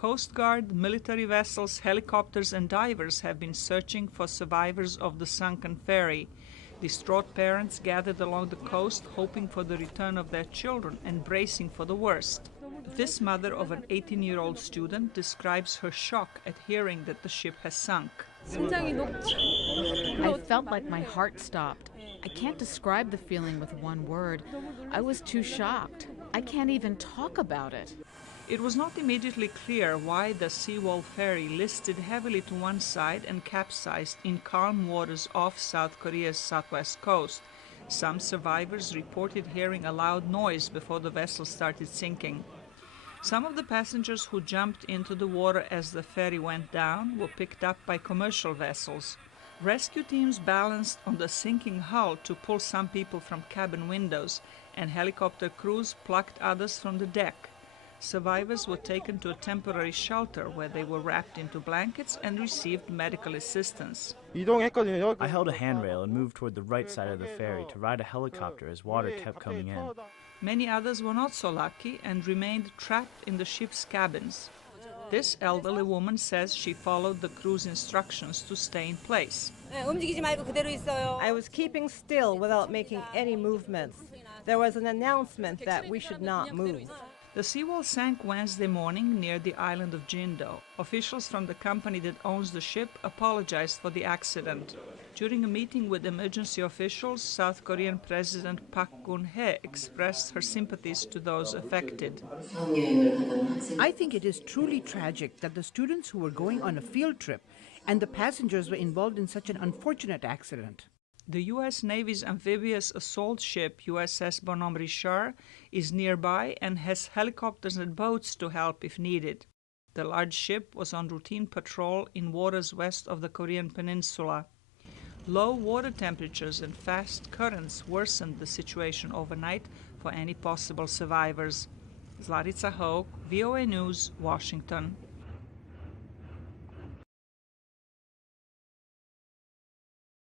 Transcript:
Coast Guard, military vessels, helicopters and divers have been searching for survivors of the sunken ferry. Distraught parents gathered along the coast hoping for the return of their children and bracing for the worst. This mother of an 18-year-old student describes her shock at hearing that the ship has sunk. I felt like my heart stopped. I can't describe the feeling with one word. I was too shocked. I can't even talk about it. It was not immediately clear why the Seawall ferry listed heavily to one side and capsized in calm waters off South Korea's southwest coast. Some survivors reported hearing a loud noise before the vessel started sinking. Some of the passengers who jumped into the water as the ferry went down were picked up by commercial vessels. Rescue teams balanced on the sinking hull to pull some people from cabin windows, and helicopter crews plucked others from the deck. Survivors were taken to a temporary shelter where they were wrapped into blankets and received medical assistance. I held a handrail and moved toward the right side of the ferry to ride a helicopter as water kept coming in. Many others were not so lucky and remained trapped in the ship's cabins. This elderly woman says she followed the crew's instructions to stay in place. I was keeping still without making any movements. There was an announcement that we should not move. The Seawall sank Wednesday morning near the island of Jindo. Officials from the company that owns the ship apologized for the accident. During a meeting with emergency officials, South Korean President Park Geun-hye expressed her sympathies to those affected. I think it is truly tragic that the students who were going on a field trip and the passengers were involved in such an unfortunate accident. The U.S. Navy's amphibious assault ship USS Bonhomme Richard is nearby and has helicopters and boats to help if needed. The large ship was on routine patrol in waters west of the Korean peninsula. Low water temperatures and fast currents worsened the situation overnight for any possible survivors. Zlarica Hoke, VOA News, Washington.